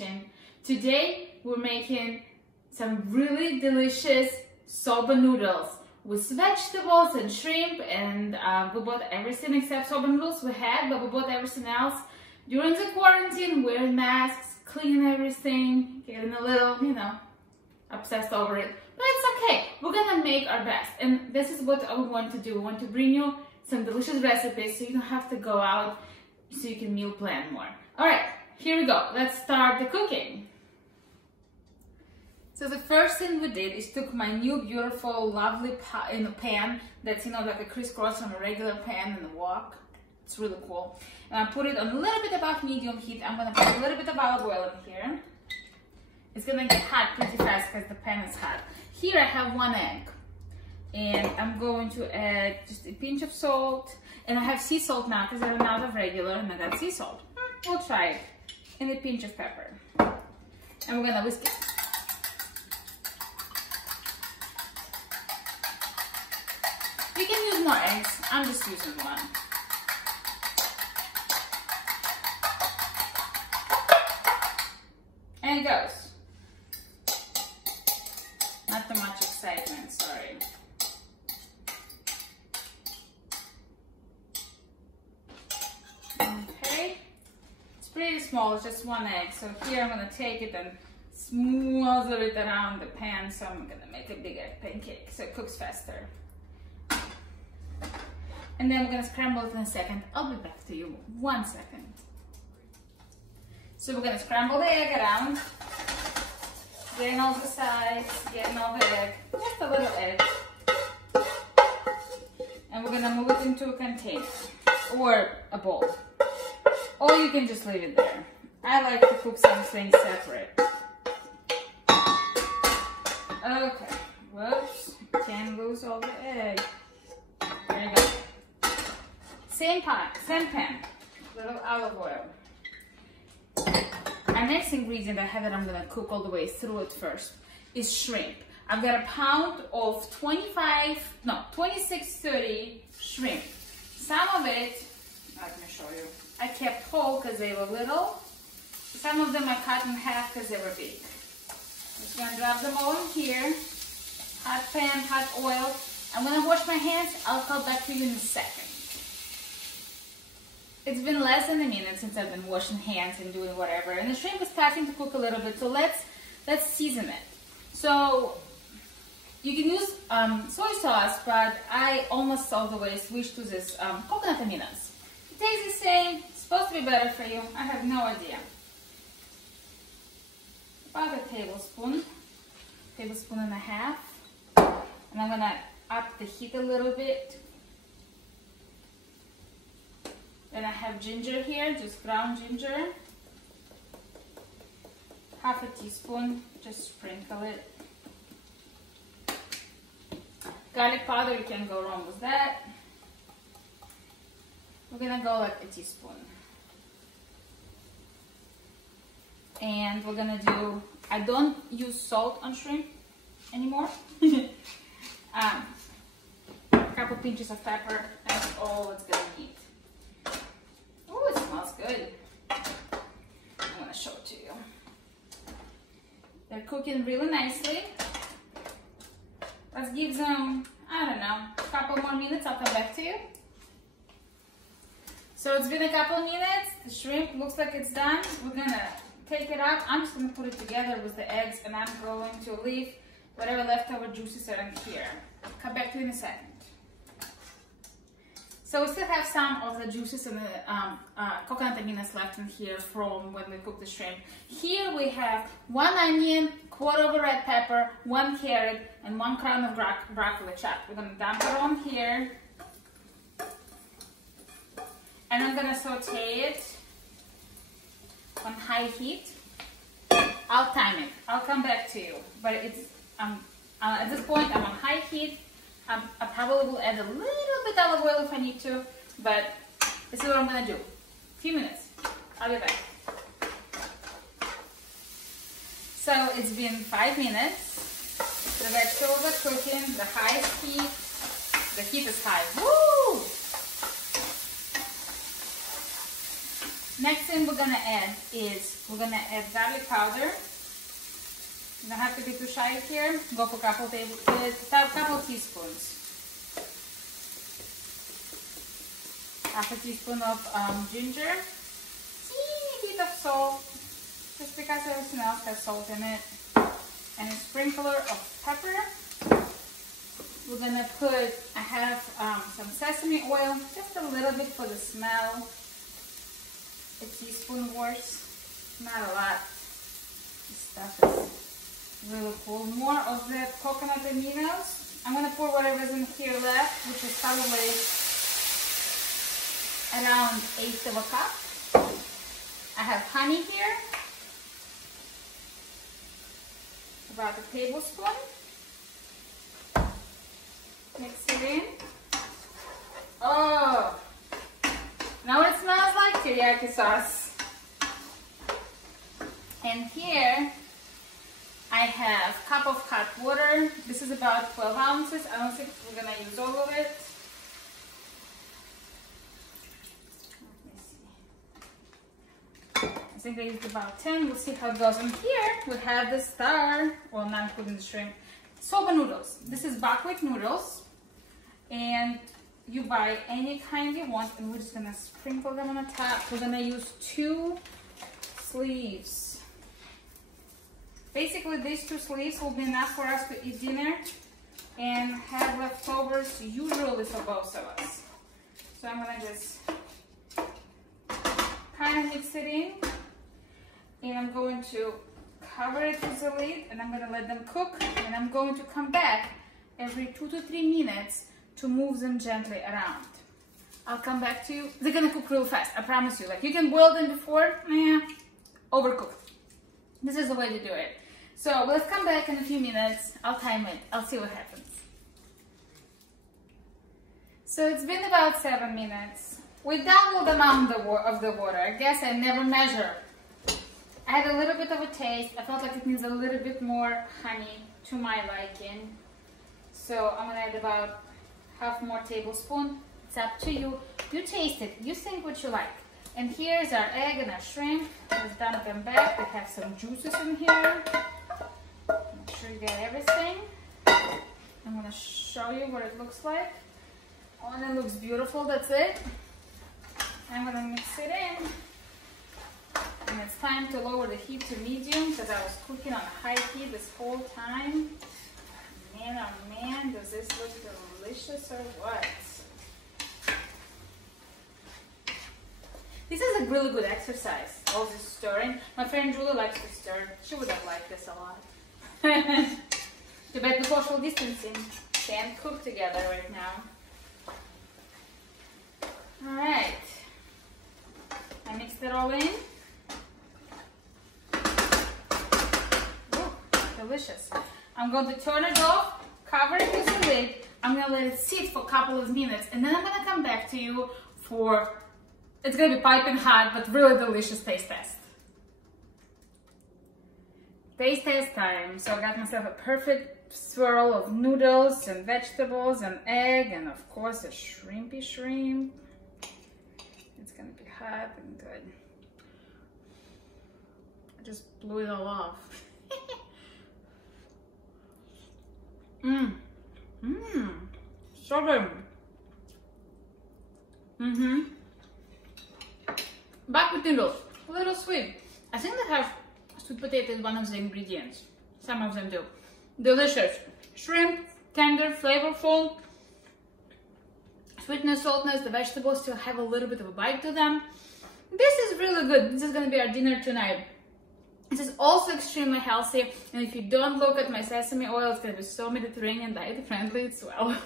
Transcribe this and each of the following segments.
kitchen. Today we're making some really delicious soba noodles with vegetables and shrimp, and we bought everything except soba noodles we had, but we bought everything else during the quarantine, wearing masks, cleaning everything, getting a little, you know, obsessed over it. But it's okay, we're gonna make our best, and this is what we want to do. We want to bring you some delicious recipes so you don't have to go out, so you can meal plan more. All right, here we go. Let's start the cooking. So the first thing we did is took my new beautiful lovely pan that's, you know, like a crisscross from a regular pan in the wok. It's really cool. And I put it on a little bit above medium heat. I'm gonna put a little bit of olive oil in here. It's gonna get hot pretty fast because the pan is hot. Here I have 1 egg, and I'm going to add just a pinch of salt. And I have sea salt now because I ran out of regular and I got sea salt. We'll try it. And a pinch of pepper. And we're gonna whisk it. You can use more eggs. I'm just using one. And it goes. Not too much excitement, sorry. Okay. It's pretty small, it's just 1 egg. So here I'm gonna take it and smother it around the pan. So I'm gonna make a big egg pancake so it cooks faster. And then we're gonna scramble it in a second. I'll be back to you 1 second. So we're gonna scramble the egg around, getting all the sides, getting all the egg, just a little egg. And we're gonna move it into a container or a bowl. Or you can just leave it there. I like to cook something separate. Okay, whoops, can't lose all the egg. There you go. Same pot, same pan, little olive oil. Our next ingredient I have that I'm gonna cook all the way through it first is shrimp. I've got a pound of 26-30 shrimp. Some of it, let me show you, I kept whole because they were little. Some of them I cut in half because they were big. I'm just gonna drop them all in here. Hot pan, hot oil. I'm gonna wash my hands. I'll come back to you in a second. It's been less than a minute since I've been washing hands and doing whatever, and the shrimp is starting to cook a little bit, so let's season it. So you can use soy sauce, but I almost all the way switched to this coconut Aminos. It tastes the same, it's supposed to be better for you, I have no idea. About a tablespoon and a half, and I'm gonna up the heat a little bit. Then I have ginger here, just ground ginger. Half a teaspoon, just sprinkle it. Garlic powder, you can't go wrong with that. We're gonna go like a teaspoon. And we're gonna do, I don't use salt on shrimp anymore. A couple pinches of pepper, that's all it's gonna need. Oh, it smells good. I'm gonna show it to you. They're cooking really nicely. Let's give them, I don't know, a couple more minutes. I'll come back to you. So it's been a couple of minutes. The shrimp looks like it's done. We're gonna take it out. I'm just gonna put it together with the eggs, and I'm going to leave whatever leftover juices are in here. I'll come back to you in a second. So we still have some of the juices and the coconut Aminos left in here from when we cooked the shrimp. Here we have 1 onion, 1/4 of a red pepper, 1 carrot, and 1 crown of broccoli chopped. We're gonna dump it on here. And I'm gonna saute it on high heat. I'll time it, I'll come back to you. But it's, at this point I'm on high heat. I probably will add a little bit of olive oil if I need to, but this is what I'm gonna do. A few minutes, I'll be back. So it's been 5 minutes. The vegetables are cooking, the highest heat. The heat is high, woo! Next thing we're gonna add is garlic powder. You don't have to be too shy here. Go for a couple teaspoons. Half a teaspoon of ginger. Teeny bit of salt, just because everything else has salt in it. And a sprinkler of pepper. We're gonna put, I have some sesame oil, just a little bit for the smell. A teaspoon worth, not a lot. This stuff is really cool. More of the coconut aminos. I'm gonna pour whatever's in here left, which is probably around 1/8 of a cup. I have honey here, about a tablespoon. Mix it in. Oh, now it smells like teriyaki sauce. And here I have a cup of hot water. This is about 12 ounces. I don't think we're gonna use all of it. I think I used about 10. We'll see how it goes. And here we have the star, well, not including the shrimp, soba noodles. This is buckwheat noodles, and you buy any kind you want, and we're just gonna sprinkle them on the top. We're gonna use 2 sleeves. Basically, these 2 sleeves will be enough for us to eat dinner and have leftovers usually for both of us. So I'm gonna just kind of mix it in, and I'm going to cover it with the lid, and I'm gonna let them cook, and I'm going to come back every 2 to 3 minutes to move them gently around. I'll come back to you. They're gonna cook real fast, I promise you. Like, you can boil them before, overcooked. This is the way to do it. So let's come back in a few minutes. I'll time it. I'll see what happens. So it's been about 7 minutes. We doubled the amount of the water. I guess I never measure. I had a little bit of a taste. I felt like it needs a little bit more honey to my liking. So I'm gonna add about half more tablespoon. It's up to you. You taste it. You think what you like. And here's our egg and our shrimp. Let's dump them back. They have some juices in here. Make sure you get everything. I'm gonna show you what it looks like. Oh, and it looks beautiful. That's it. I'm gonna mix it in. And it's time to lower the heat to medium because I was cooking on high heat this whole time. Man, oh man, does this look delicious or what? This is a really good exercise, all this stirring. My friend Julie likes to stir. She would have liked this a lot. Too bad the social distancing. Can't cook together right now. Alright. I mixed it all in. Ooh, delicious. I'm going to turn it off, cover it with the lid. I'm going to let it sit for a couple of minutes, and then I'm going to come back to you for, it's going to be piping hot, but really delicious taste test. Taste test time. So I got myself a perfect swirl of noodles and vegetables and egg, and of course a shrimpy shrimp. It's going to be hot and good. I just blew it all off. So good. Buckwheat noodles, a little sweet. I think they have sweet potato as one of the ingredients. Some of them do. Delicious. Shrimp, tender, flavorful. Sweetness, saltness, the vegetables still have a little bit of a bite to them. This is really good. This is going to be our dinner tonight. This is also extremely healthy, and if you don't look at my sesame oil, it's going to be so Mediterranean diet friendly as well.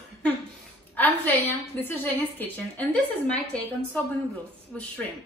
I'm Zhenya, this is Zhenya's Kitchen, and this is my take on soba noodles with shrimp.